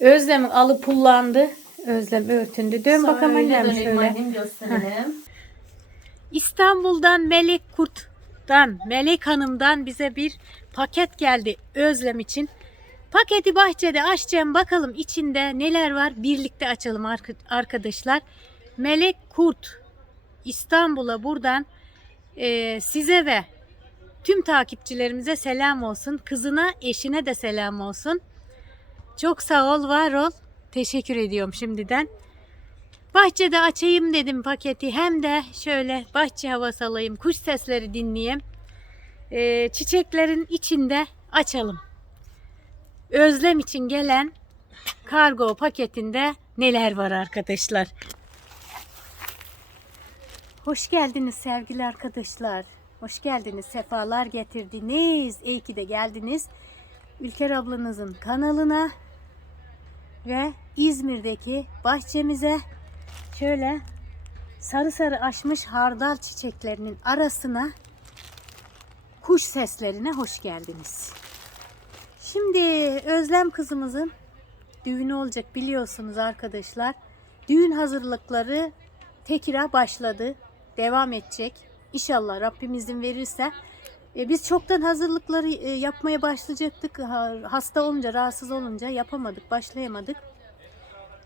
Özlem'in alı pullandı. Özlem örtündü. Dön bakalım Şöyle annem şöyle. annem gösterelim. İstanbul'dan Melek Kurt'tan, Melek Hanım'dan bize bir paket geldi Özlem için. Paketi bahçede açacağım bakalım içinde neler var birlikte açalım arka- arkadaşlar. Melek Kurt İstanbul'a buradan e, size ve tüm takipçilerimize selam olsun. Kızına, eşine de selam olsun. Çok sağ ol, var ol. Teşekkür ediyorum şimdiden. Bahçede açayım dedim paketi. Hem de şöyle bahçe havası alayım, kuş sesleri dinleyeyim. Ee, çiçeklerin içinde açalım. Özlem için gelen kargo paketinde neler var arkadaşlar? Hoş geldiniz sevgili arkadaşlar. Hoş geldiniz. Sefalar getirdiniz. İyi ki de geldiniz. Ülker ablanızın kanalına ve İzmir'deki bahçemize şöyle sarı sarı açmış hardal çiçeklerinin arasına kuş seslerine hoş geldiniz. Şimdi Özlem kızımızın düğünü olacak biliyorsunuz arkadaşlar. Düğün hazırlıkları tekrar başladı. Devam edecek. İnşallah Rabbim izin verirse. E, biz çoktan hazırlıkları e, yapmaya başlayacaktık. Ha- Hasta olunca, rahatsız olunca yapamadık, başlayamadık.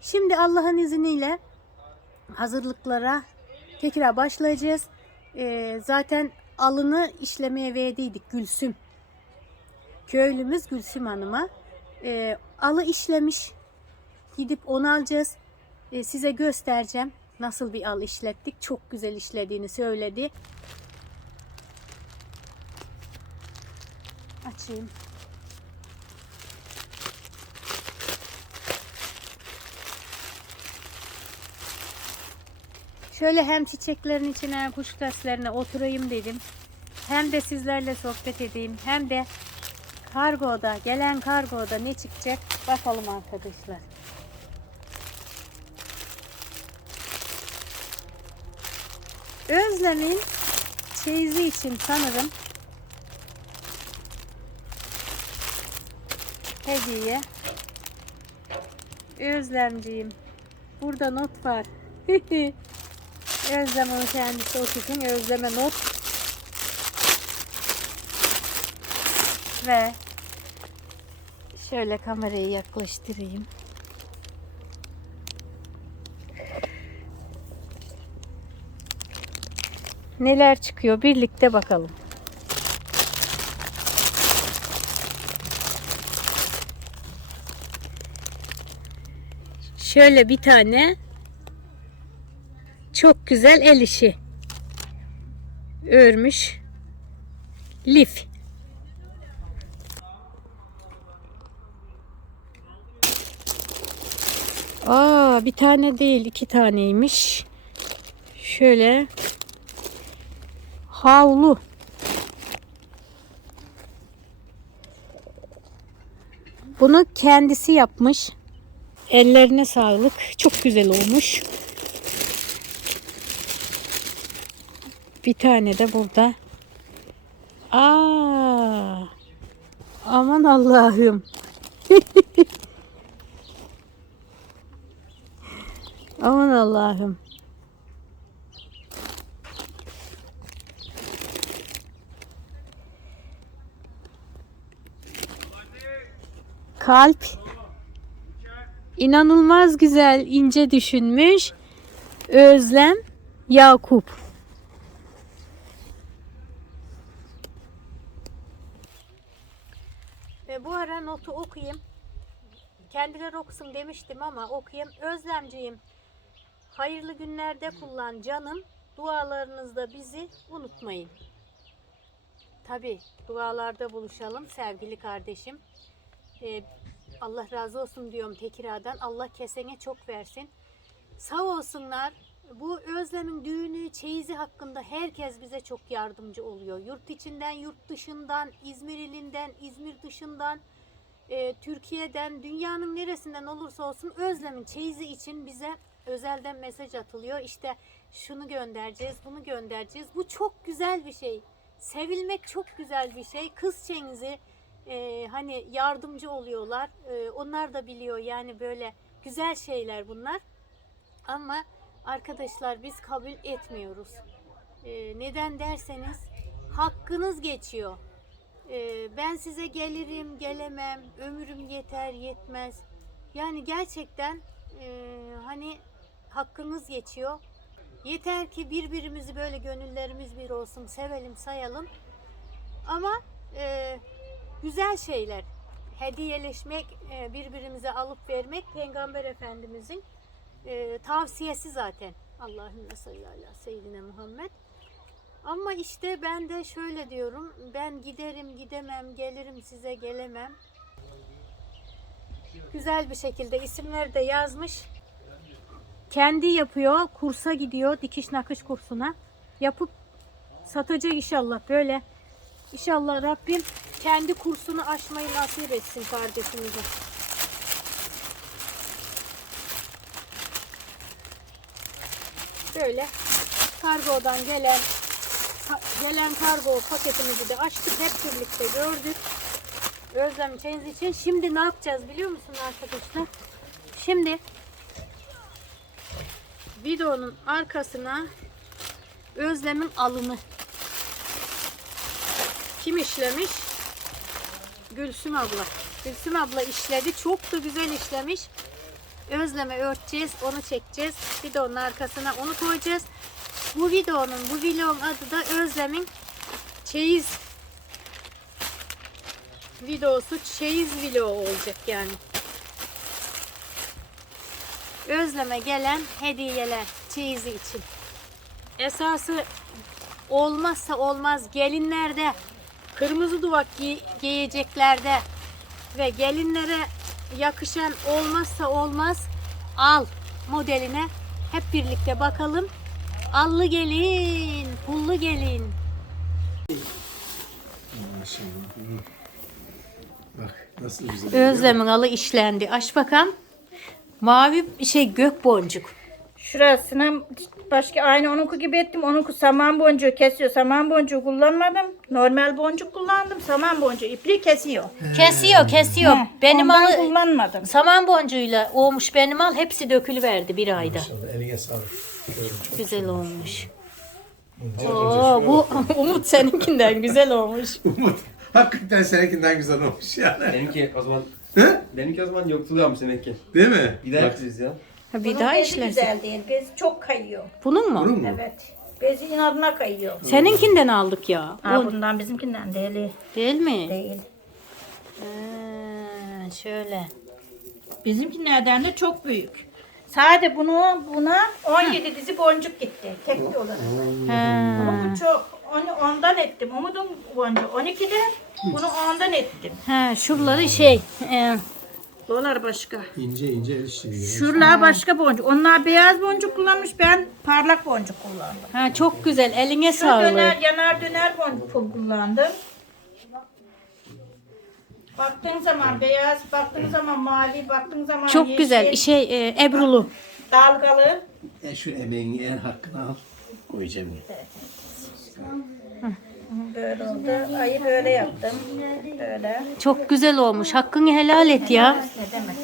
Şimdi Allah'ın izniyle hazırlıklara tekrar başlayacağız. E, zaten alını işlemeye verdiydik Gülsüm. Köylümüz Gülsüm Hanım'a. Alı işlemiş. Gidip onu alacağız. Size göstereceğim nasıl bir al işlettik. Çok güzel işlediğini söyledi. Açayım. Şöyle hem çiçeklerin içine, kuş seslerine oturayım dedim. Hem de sizlerle sohbet edeyim. Hem de kargoda, gelen kargoda ne çıkacak bakalım arkadaşlar. Özlem'in çeyizi için sanırım hediye. Özlemciğim. Burada not var. Özlem onu kendisi okusun. Özleme not. Ve şöyle kamerayı yaklaştırayım. Neler çıkıyor birlikte bakalım. Şöyle bir tane çok güzel el işi örmüş lif. Aa bir tane değil iki taneymiş. Şöyle havlu. Bunu kendisi yapmış. Ellerine sağlık. Çok güzel olmuş. Bir tane de burada. Aa! Aman Allah'ım. Aman Allah'ım. Kalp inanılmaz güzel ince düşünmüş. Özlem Yakup. Ve bu ara notu okuyayım. Kendileri okusun demiştim ama okuyayım. Özlemciğim hayırlı günlerde kullan canım. Dualarınızda bizi unutmayın. Tabi dualarda buluşalım sevgili kardeşim. Ee, Allah razı olsun diyorum tekrardan. Allah kesene çok versin. Sağ olsunlar. Bu Özlem'in düğünü, çeyizi hakkında herkes bize çok yardımcı oluyor. Yurt içinden, yurt dışından, İzmir ilinden, İzmir dışından, e, Türkiye'den, dünyanın neresinden olursa olsun Özlem'in çeyizi için bize özelden mesaj atılıyor. İşte şunu göndereceğiz, bunu göndereceğiz. Bu çok güzel bir şey. Sevilmek çok güzel bir şey. Kız çeyizi e, hani yardımcı oluyorlar. E, onlar da biliyor yani böyle güzel şeyler bunlar. Ama arkadaşlar biz kabul etmiyoruz. E, neden derseniz hakkınız geçiyor. E, ben size gelirim, gelemem, ömrüm yeter, yetmez. Yani gerçekten e, hani hakkınız geçiyor. Yeter ki birbirimizi böyle gönüllerimiz bir olsun, sevelim, sayalım. Ama e, güzel şeyler, hediyeleşmek, e, birbirimize alıp vermek Peygamber Efendimizin e, tavsiyesi zaten. Allahümme salli ala seyyidine Muhammed. Ama işte ben de şöyle diyorum, ben giderim gidemem, gelirim size gelemem. Güzel bir şekilde isimleri de yazmış. Kendi yapıyor, kursa gidiyor, dikiş nakış kursuna. Yapıp satacak inşallah böyle. İnşallah Rabbim kendi kursunu açmayı nasip etsin kardeşimize. Böyle kargodan gelen gelen kargo paketimizi de açtık. Hep birlikte gördük. Özlem çayınız için. Şimdi ne yapacağız biliyor musun arkadaşlar? Şimdi videonun arkasına Özlem'in alını kim işlemiş? Gülsüm abla. Gülsüm abla işledi. Çok da güzel işlemiş. Özleme örteceğiz, onu çekeceğiz. Videonun arkasına onu koyacağız. Bu videonun, bu vlogun adı da Özlem'in çeyiz videosu, çeyiz vlogu olacak yani. Özleme gelen hediyeler çeyizi için. Esası olmazsa olmaz gelinlerde, kırmızı duvak giy- giyeceklerde ve gelinlere yakışan olmazsa olmaz al modeline hep birlikte bakalım. Allı gelin, pullu gelin. Maşallah. Bak nasıl güzel. Özlem'in alı işlendi. Aç bakalım. Mavi şey gök boncuk. Şurasına başka aynı onunku gibi ettim. Onunku saman boncuğu kesiyor. Saman boncuğu kullanmadım. Normal boncuk kullandım. Saman boncuğu ipliği kesiyor. Kesiyor, kesiyor. Heh, benim ondan alı kullanmadım. saman boncuğuyla olmuş benim al. Hepsi dökülüverdi bir ayda. Maşallah eline sağlık. Güzel olmuş. Oo, bu Umut seninkinden güzel olmuş. Umut. Hakikaten seninkinden güzel olmuş yani. Benimki o zaman Hı? benimki o zaman yoksulmuş demek ki. Değil mi? Gider Bak, biz ya. Ha, bir Bunun daha bezi işlersin. güzel değil. Bez çok kayıyor. Bunun mu? Bunun mu? Evet. Bezi inadına kayıyor. Seninkinden aldık ya. Ha, Bu bundan bizimkinden değil. değil mi? Değil. Ha, şöyle. Bizimkilerden de çok büyük. Sade bunu buna 17 dizi boncuk gitti. Tek olarak. Ha. Ama bu çok. Onu ondan ettim. Umudum boncuğu 12'de. Bunu ondan ettim. Ha, şuraları şey. e, Dolar başka. İnce ince el işçiliği. Şuralar başka boncuk. Onlar beyaz boncuk kullanmış. Ben parlak boncuk kullandım. ha, çok güzel. Eline Şu sağlık. döner, yanar döner boncuk kullandım. Baktığın zaman beyaz, baktığın zaman mavi, baktığın zaman Çok yeşil, güzel. Şey e, Ebrulu. dalgalı. E şu emeğini en hakkını al. Koyacağım. Böyle oldu. Ayı böyle yaptım. Böyle. Çok güzel olmuş. Hakkını helal et ya. Ne demek?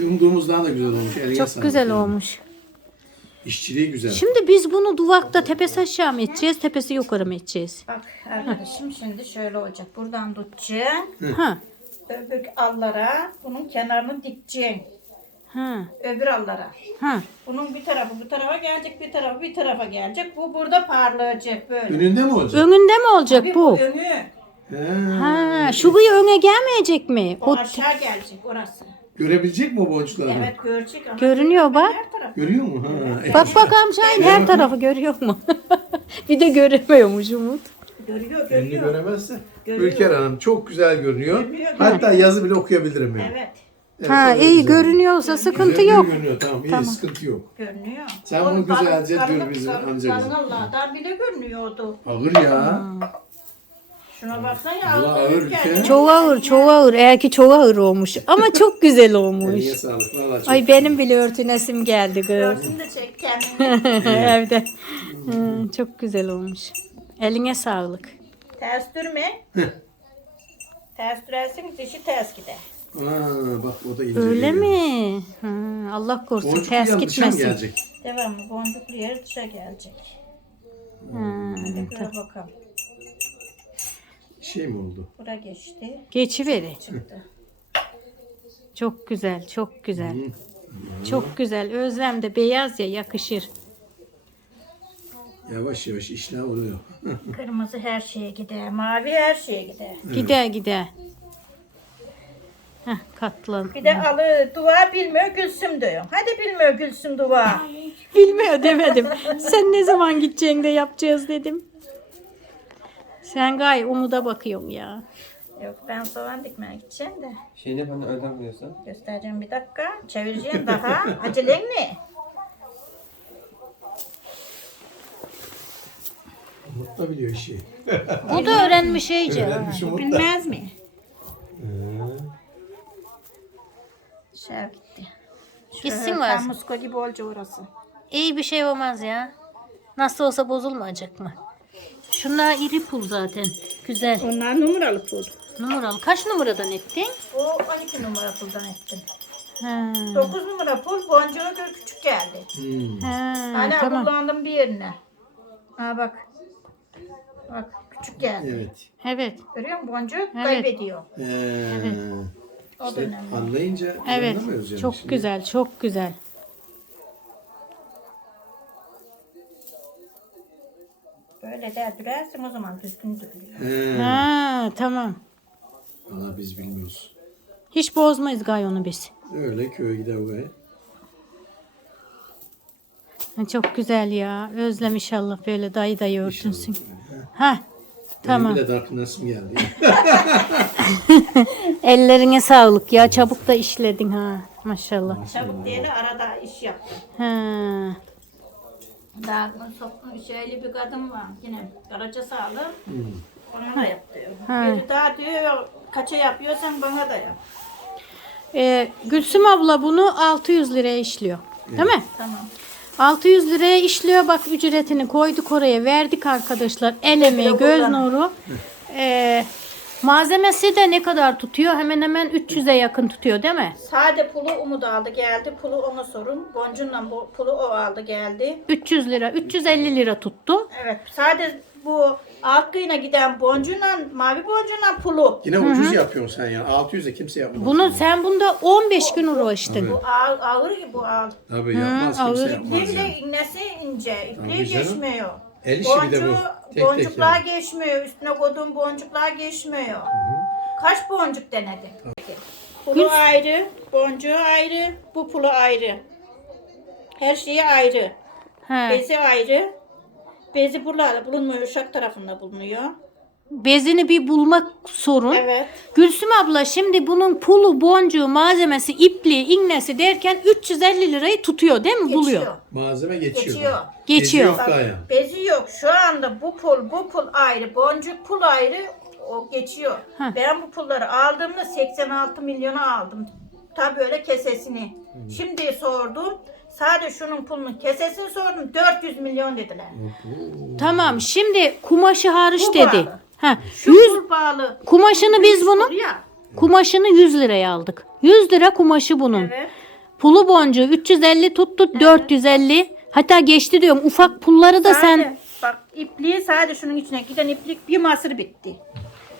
Valla umduğumuzdan da güzel olmuş. Eline Çok sağlık güzel olmuş. İşçiliği güzel. Şimdi biz bunu duvakta tepesi aşağı mı edeceğiz, tepesi yukarı mı edeceğiz? Bak arkadaşım şimdi şöyle olacak. Buradan tutacaksın. Ha. Öbür allara bunun kenarını dikeceksin. Ha. Öbür allara. Ha. Bunun bir tarafı bu tarafa gelecek, bir tarafı bir tarafa gelecek. Bu burada parlayacak böyle. Önünde mi olacak? Önünde mi olacak Bir bu? önü. He. Ha, şu kıyı öne gelmeyecek mi? O O aşağı gelecek orası. Görebilecek mi o boncukları? Evet görecek ama. görünüyor bak. Her taraf. Görüyor mu? Ha. Bak bakalım Şahin her tarafı görüyor mu? bir de göremiyormuş Umut. Görüyor, Elini görüyor. göremezse. Görüyor. Ülker Hanım çok güzel görünüyor. Görüyor, Hatta yazı bile okuyabilirim yani. Evet, Evet, Ha da iyi güzel. görünüyorsa sıkıntı Güzel yok. Görünüyor tamam iyi Tamam. sıkıntı yok. görünüyor. Sen bunu güzelce dur bizim amcamızın. karın Allah'tan bile görünüyordu. Ağır ya. Şuna baksana ya. Allah ağır ülke. Çok ağır, çok ağır. Eğer ki çok ağır olmuş. Ama çok güzel olmuş. Eline sağlık. Valla çok. Ay benim bile örtünesim geldi kız. Görsün de çek kendini. Evde. Hı, çok güzel olmuş. Eline sağlık. Ters dürme. Ters dürersiniz dişi ters gider. Aa, bak o da ince. Öyle geliyor. mi? Ha, Allah korusun Boncuk ters yan dışa mı gitmesin. gelecek? Devamlı boncuklu yeri dışa gelecek. Ha, Hadi böyle bakalım. Şey mi oldu? Bura geçti. geçiveri. Çıktı. Çok güzel, çok güzel. Çok güzel. Özlem de beyaz ya yakışır. Yavaş yavaş işler oluyor. Kırmızı her şeye gider. Mavi her şeye gider. Gider gider. Heh, katlan. Bir de alı dua bilmiyor Gülsüm diyor. Hadi bilmiyor Gülsüm dua. Bilmiyor demedim. Sen ne zaman gideceksin de yapacağız dedim. Sen gay umuda bakıyorum ya. Yok ben soğan dikmeye gideceğim de. Şey ne falan önden koyuyorsun? Göstereceğim bir dakika. Çevireceğim daha. Acelen ne? Umut da biliyor işi. Bu da öğrenmiş iyice. Öğrenmiş Umut da. Bilmez mi? Ee, Şev gitti. Gitsin Şöyle var. Kamusko gibi olacak orası. İyi bir şey olmaz ya. Nasıl olsa bozulmayacak mı? Şunlar iri pul zaten. Güzel. Onlar numaralı pul. Numaralı. Kaç numaradan ettin? Bu 12 numara puldan ettim. Ha. 9 numara pul boncuğuna göre küçük geldi. hmm. Ha, Hala tamam. kullandım bir yerine. Ha bak. Bak küçük geldi. Evet. Evet. Görüyor musun boncuk Evet. kaybediyor. Ee, O da işte önemli. anlayınca Evet. anlamıyoruz yani Çok şimdi. güzel. Çok güzel. Böyle de dürersin o zaman düzgün dürülüyor. He. Ha, tamam. Valla biz bilmiyoruz. Hiç bozmayız gay onu biz. Öyle köye gider. Ha, Çok güzel ya. Özlem inşallah böyle dayı dayı örtünsün. Ha. Tamam. Benim bile Dark Nasım geldi. Ellerine sağlık ya. Çabuk da işledin ha. Maşallah. Çabuk diye de arada iş yaptım. Ha. Daha sok- şeyli bir kadın var yine Karaca sağlı. Ona da yap diyor. Biri daha diyor kaça yapıyorsan bana da yap. Ee, Gülsüm abla bunu 600 liraya işliyor. Değil mi? Tamam. 600 liraya işliyor. Bak ücretini koyduk oraya. Verdik arkadaşlar. El emeği, göz nuru. Ee, malzemesi de ne kadar tutuyor? Hemen hemen 300'e yakın tutuyor değil mi? Sade pulu Umut aldı geldi. Pulu ona sorun. Boncuğunla bu pulu o aldı geldi. 300 lira, 350 lira tuttu. Evet. Sade bu alt kıyına giden boncuğunla mavi boncuğunla pulu. Yine ucuz yapıyorsun sen ya. 600'e kimse yapmaz. Bunu sen bunda 15 gün uğraştın. Bu ağır, ağır gibi bu ağır. Tabii yapmaz ağır. kimse İpliği yapmaz bile yani. iğnesi ince. İpliği Tabii canım. geçmiyor. El işi bir de bu. Boncuğu, Tek tek boncuklar yani. geçmiyor. Üstüne koyduğum boncuklar geçmiyor. Kaç boncuk denedim? Pulu ayrı, boncuğu ayrı, bu pulu ayrı. Her şeyi ayrı. He. Bezi ayrı. Bezi buralarda bulunmuyor, uşak tarafında bulunuyor. Bezini bir bulmak sorun. Evet. Gülsüm abla şimdi bunun pulu, boncuğu, malzemesi, ipliği, iğnesi derken 350 lirayı tutuyor değil mi? Geçiyor. Buluyor. Malzeme geçiyor. Geçiyor. Geçiyor. Bezi yok daha. Bezi yok. Şu anda bu pul, bu pul ayrı, boncuk pul ayrı. O geçiyor. Heh. Ben bu pulları aldığımda 86 milyona aldım. Tabii öyle kesesini. Şimdi sordum. Sadece şunun pulunun kesesini sordum. 400 milyon dediler. Tamam şimdi kumaşı hariç Bu dedi. bağlı. Ha, Şu 100 pul bağlı. kumaşını biz bunun Ya. kumaşını 100 liraya aldık. 100 lira kumaşı bunun. Evet. Pulu boncuğu 350 tuttu 450. Hatta geçti diyorum ufak pulları da sen Sade, Bak ipliği sadece şunun içine giden iplik bir masır bitti.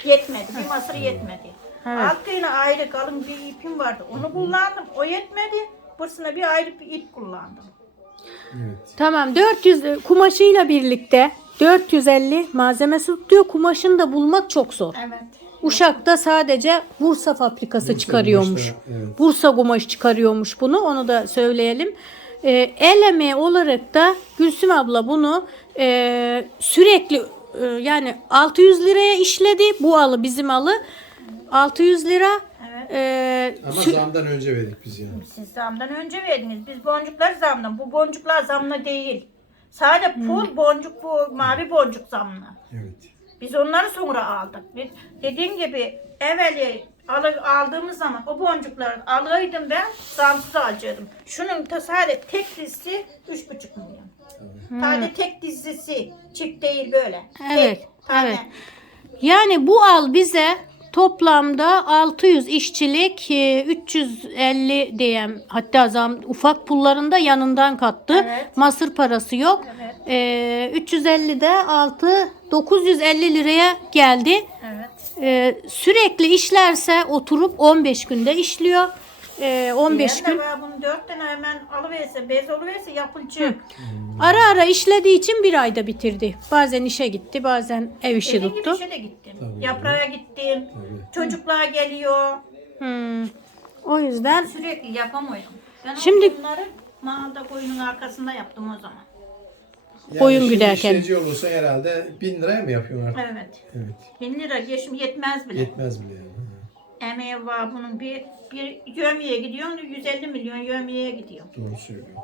Yetmedi. Bir masır yetmedi. Alt kıyına ayrı kalın bir ipim vardı. Onu kullandım. O yetmedi. Bursuna bir ayrı bir ip kullandım. Tamam 400 lira- kumaşıyla birlikte 450 malzemesi tutuyor. Kumaşını da bulmak çok zor. Evet. Uşak'ta sadece Bursa fabrikası çıkarıyormuş. kumaşları, evet. Bursa kumaşı çıkarıyormuş bunu. Onu da söyleyelim. Ee, el emeği olarak da Gülsüm abla bunu e, sürekli e, yani 600 liraya işledi. Bu alı bizim alı. 600 lira. Evet. E, Ama sü- zamdan önce verdik biz yani. Siz zamdan önce verdiniz. Biz boncuklar zamdan. Bu boncuklar zamlı değil. Sadece pul boncuk bu mavi boncuk zamlı. Evet. Biz onları sonra aldık. Biz dediğim gibi evveli alı- aldığımız zaman o boncukları alıyordum ben zamsız alacaktım. Şunun sadece tek dizisi 3,5 milyon. Sadece tek dizisi çift değil böyle. Evet, Tek tane. evet. Yani bu al bize Toplamda 600 işçilik, e, 350 diyem hatta zam ufak pullarında yanından kattı. Evet. Masır parası yok. Evet. E, 350 de 6 950 liraya geldi. Evet. E, sürekli işlerse oturup 15 günde işliyor. E, 15 Diyen gün. de var, bunu dört tane hemen alıverse, bez oluverse yapılacak. Ara ara işlediği için bir ayda bitirdi. Bazen işe gitti, bazen ev işi Dediğim gibi tuttu. işe de gittim. Tabii. Yaprağa gittim. Tabii. Çocuklar geliyor. Hmm. O yüzden Sürekli yapamıyorum. Ben Şimdi- Şimdi... bunları mağarada koyunun arkasında yaptım o zaman. Yani Oyun şimdi güderken. işletici olursa herhalde bin liraya mı yapıyorsun artık? Evet. Evet. Bin lira yaşım yetmez bile. Yetmez bile yani. Emeği var bunun. Bir, bir yömiye gidiyor, 150 milyon yömiyeye gidiyor. Doğru söylüyor.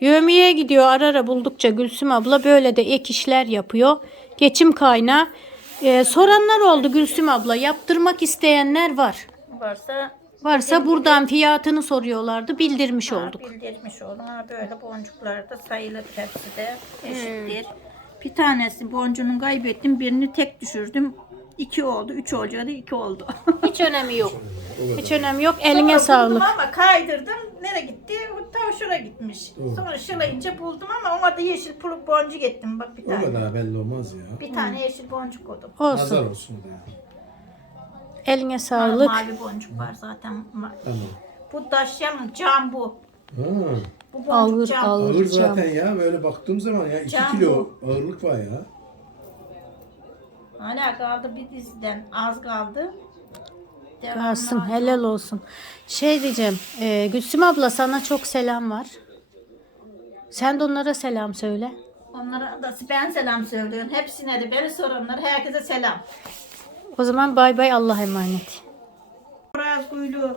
Yövmiye gidiyor ara ara buldukça Gülsüm abla böyle de ek işler yapıyor. Geçim kaynağı. Ee, soranlar oldu Gülsüm abla. Yaptırmak isteyenler var. Varsa Varsa buradan fiyatını soruyorlardı. Bildirmiş ha, olduk. bildirmiş oldum. Ha, böyle boncuklar da sayılır hepsi de eşittir. Hmm. Bir tanesi boncuğunu kaybettim. Birini tek düşürdüm. İki oldu. Üç olacaktı. iki oldu. Hiç önemi yok. O. Hiç önemi yok. Eline Sonra sağlık. Buldum ama kaydırdım. Nereye gitti? Ta şura gitmiş. Sonra şılayınca buldum ama ona da yeşil puluk boncuk ettim. Bak bir O tane. kadar belli olmaz ya. Bir tane yeşil boncuk koydum. Nazar Olsun. olsun diye. Eline sağlık. mavi boncuk var zaten. Ma- Tamam. Bu taşyan cam bu. Ha, Bu boncuk Ağır, cam. ağır. ağır cam. zaten ya böyle baktığım zaman ya 2 Cam kilo ağırlık var ya. Hala kaldı bir diziden. Az kaldı. Devamlı Kalsın az helal olsun. Şey diyeceğim. E, Gülsüm abla sana çok selam var. Sen de onlara selam söyle. Onlara da ben selam söylüyorum. Hepsine de beni soranlar herkese selam. O zaman bay bay Allah'a emanet. Horaz kuyruğu.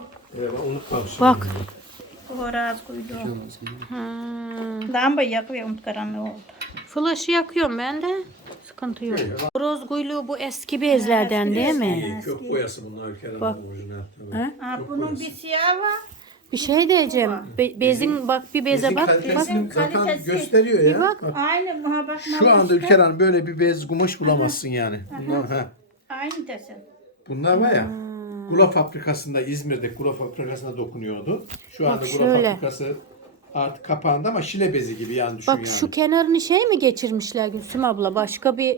Unutmamışım. Bak. Horaz kuyruğu. Hmm. Lamba yakıyor umut karanlığı oldu. Flaşı yakıyorum ben de. Sıkıntı yok. Horoz kuyruğu bu eski bezlerden değil mi? Kök boyası bunlar ülkenin Bak. orijinal. Ha? Ha, bunun bir siyahı var. Bir şey diyeceğim. Be- bezin bak bir beze bak. Bak. zaten kalitesi. gösteriyor ya. Bir bak. Bak, Aynı ha bak. Şu anda Ülker Hanım böyle bir bez kumaş bulamazsın yani. Bunlar, ha. Aynı desen. Bunlar var ya. Gula fabrikasında İzmir'de gula fabrikasına dokunuyordu. Şu anda gula şöyle. fabrikası artık kapandı ama şile bezi gibi yani düşün Bak yani. şu kenarını şey mi geçirmişler Gülsüm abla? Başka bir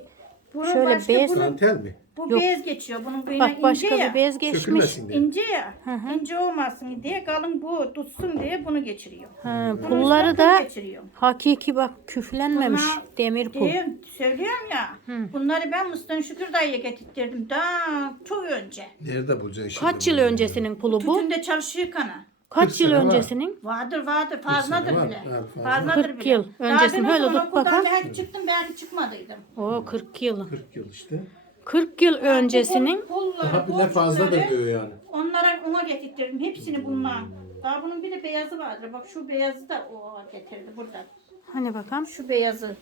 Bunun şöyle başka bez. bunun- Dantel mi? Bu Yok. bez geçiyor. Bunun boyuna Bak başka ince ya. bir bez geçmiş. Sökülmesin diye. İnce ya. İnce olmasın diye kalın bu tutsun diye bunu geçiriyor. Ha, pulları da geçiriyor. hakiki bak küflenmemiş Bunlar demir pul. Diye söylüyorum ya. Bunları ben Mustafa Şükür dayıya getirttirdim. Daha çok önce. Nerede bulacaksın şimdi? Kaç yıl bunu? öncesinin pulu bu? Tütünde çalışıyor kana. Kaç 40 yıl sene var. öncesinin? Vardır vardır fazladır var, bile. var, fazla. Fazladır 40 bile. yıl öncesini böyle tut okuldan bakalım. Ben çıktım ben çıkmadıydım. O 40 yıl. 40 yıl işte. 40 yıl öncesinin Daha bile fazladır boncukları diyor yani. Onlara ona getirttirdim. Hepsini bundan. Daha bunun bir de beyazı vardır. Bak şu beyazı da o getirdi buradan. hani bakalım. Şu beyazı.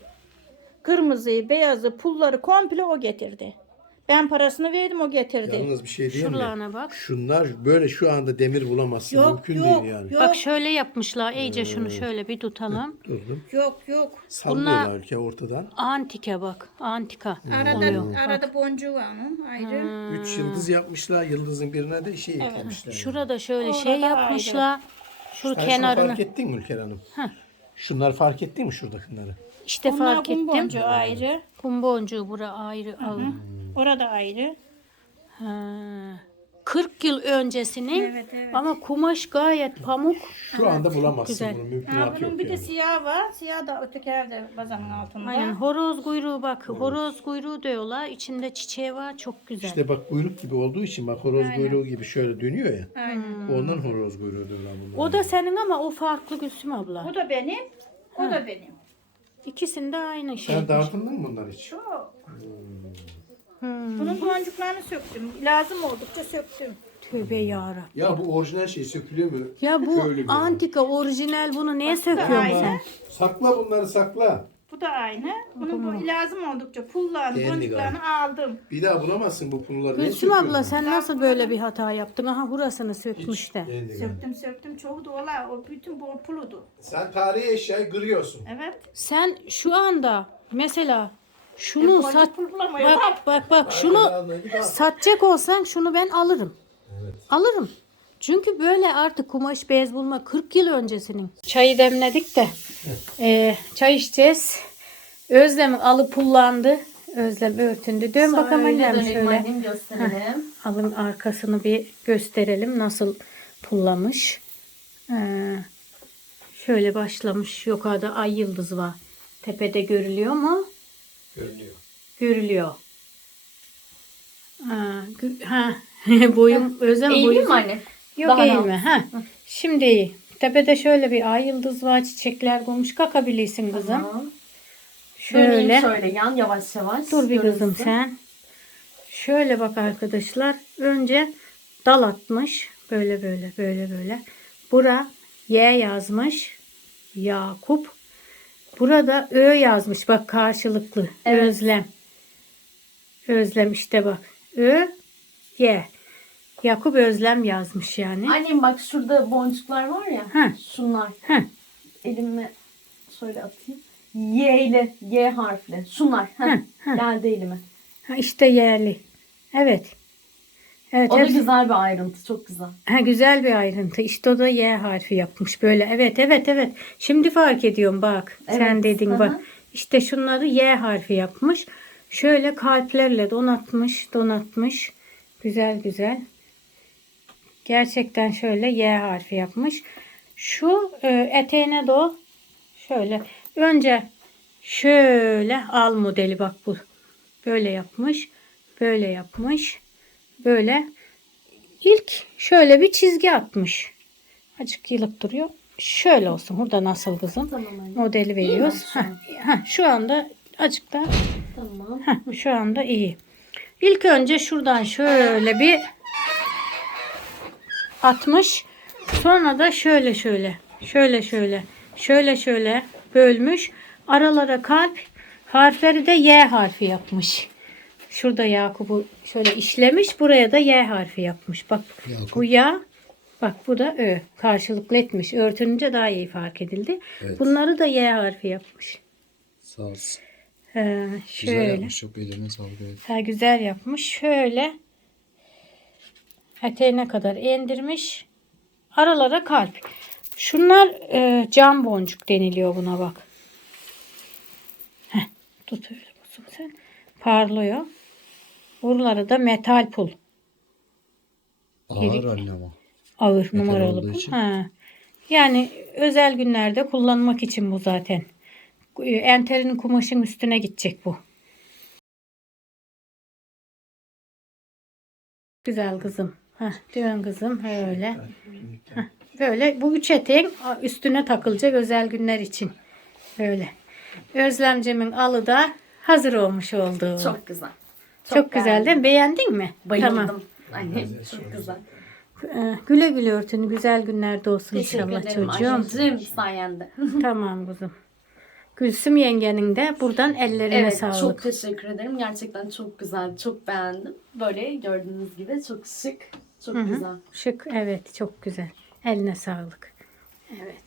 Kırmızıyı, beyazı, pulları komple o getirdi. Ben parasını verdim o getirdi. Yalnız bir şey diyeyim mi? Şuralarına bak. Şunlar böyle şu anda demir bulamazsın. Yok Mümkün yok değil yani. yok Bak şöyle yapmışlar. İyice şunu şöyle bir tutalım. Durdum. yok yok. Sallıyorlar ülke ortadan. Antike bak. Antika Arada oluyor. arada boncuğu var onun ayrı. Üç yıldız yapmışlar. Yıldızın birine de şey eklemişler. Şurada şöyle Orada şey yapmışlar. Şu Sen şunu kenarını. fark ettin mi Ülker Hanım? Heh. Şunları fark ettin mi şuradakileri? İşte Onlar fark kum ettim. boncuğu ayrı. Kum boncuğu bura ayrı alın. Orada ayrı. Ha. 40 yıl öncesinin Evet, evet. ama kumaş gayet pamuk. Şu anda bulamazsın güzel. bunu. Ha, Mümkünat bunun yok bir de yani. siyah var. Siyah da öteki evde bazanın altında. Aynen horoz kuyruğu bak. Horoz kuyruğu diyorlar. İçinde çiçeği var. Çok güzel. İşte bak kuyruk gibi olduğu için bak horoz kuyruğu gibi şöyle dönüyor ya. Aynen. Ondan horoz kuyruğu diyorlar bunlar. o da senin ama o farklı Gülsüm abla. Bu da benim. O da benim. İkisinde aynı şey. Sen dağıtındın mı bunlar hiç? Çok. Hmm. Bunun boncuklarını söktüm. Lazım oldukça söktüm. Tövbe yarabbim. Ya bu orijinal şey sökülüyor mu? Ya bu Köylü gibi. antika orijinal bunu niye söküyorsun sen? Sakla bunları sakla. Bu da aynı. Bunun bu lazım oldukça pullarını, Kendi boncuklarını aldım. Bir daha bulamazsın bu pulları. Ne Gülsüm söküyorsun? abla sen nasıl böyle bir hata yaptın? Aha burasını sökmüş de. Söktüm söktüm çoğu da ola. O bütün bu puludu. Sen tarihi eşyayı kırıyorsun. Evet. Sen şu anda mesela Şunu boncuk sat bak bak bak şunu satacak olsan şunu ben alırım. Alırım. Çünkü böyle artık kumaş bez bulma 40 yıl öncesinin. Çayı demledik de e, çay içeceğiz. Özlem alıp pullandı. Özlem örtündü. Dön bakalım annem şöyle. annem gösterelim. Alın arkasını bir gösterelim nasıl pullamış. Ee, şöyle başlamış. Yukarıda ay yıldız var. Tepede görülüyor mu? Görünüyor. Görülüyor. Ha, gü- ha. boyum özlem Eğileyim boyum. mi anne? Yok Daha eğilme. Ha. Şimdi iyi. Tepede şöyle bir ay yıldız var. Çiçekler bulmuş. Kakabilirsin kızım. Tamam. Şöyle. Şöyle yan yavaş yavaş. Dur bir kızım görünsün. sen. Şöyle bak arkadaşlar. Önce dal atmış. Böyle böyle böyle böyle. Bura Y yazmış. Yakup. Burada Ö yazmış. Bak karşılıklı. Evet. Özlem. Özlem işte bak. Ö Y. Yakup Özlem yazmış yani. Annem bak şurada boncuklar var ya. Hı. Şunlar. Hı. Elime şöyle atayım. Y ile Y harfli. Şunlar. Hı, hı. Geldi elime. Ha, işte yerli. Evet. Evet. O da hepsi- güzel bir ayrıntı. Çok güzel. Ha, güzel bir ayrıntı. İşte o da Y harfi yapmış böyle. Evet evet evet. Şimdi fark ediyorum bak. Sen Evet, dedin hı bak. İşte şunları Y harfi yapmış. Şöyle kalplerle donatmış, donatmış. Güzel güzel. Gerçekten şöyle Y harfi yapmış. Şu e, eteğine de o şöyle önce şöyle al modeli bak bu. Böyle yapmış. Böyle yapmış. Böyle İlk şöyle bir çizgi atmış. Açık yılıp duruyor. Şöyle olsun. Burada nasıl kızım? Tamam anne. Modeli veriyoruz. Heh, heh, şu anda açık da Tamam. heh, şu anda iyi. İlk önce şuradan şöyle bir atmış. Sonra da şöyle şöyle şöyle şöyle şöyle şöyle bölmüş. Aralara kalp harfleri de Y harfi yapmış. Şurada Yakup'u şöyle işlemiş. Buraya da Y harfi yapmış. Bak Yakup. bu ya. Bak bu da Ö. Karşılıklı etmiş. Örtününce daha iyi fark edildi. Evet. Bunları da Y harfi yapmış. Sağ olsun. Ee, Güzel şöyle. yapmış. Çok ellerine sağlık. Evet. Ha, güzel yapmış. Şöyle eteğine kadar indirmiş. Aralara kalp. Şunlar e, cam boncuk deniliyor buna bak. Heh, tut öyle sen. Parlıyor. Buraları da metal pul. Ağır anne ama. Ağır Metal numaralı pul. Ha. Yani özel günlerde kullanmak için bu zaten. E, Enterinin kumaşın üstüne gidecek bu. Güzel kızım. Heh, dön kızım öyle. Heh, böyle bu üç eteğin üstüne takılacak özel günler için. Böyle. Özlemcimin alı da hazır olmuş oldu. Çok güzel. Çok, güzel değil mi? Beğendin mi? Bayıldım. Tamam. Anne çok güzel. Ee, Güle güle örtünü güzel günlerde olsun Teşekkür inşallah ederim çocuğum. anneciğim sayende. tamam kızım. Gülsüm yengenin de buradan ellerine Evet sağlık. çok teşekkür ederim. Gerçekten çok güzel. Çok beğendim. Böyle gördüğünüz gibi çok şık. Çok güzel. Şık evet çok güzel. Eline sağlık. Evet.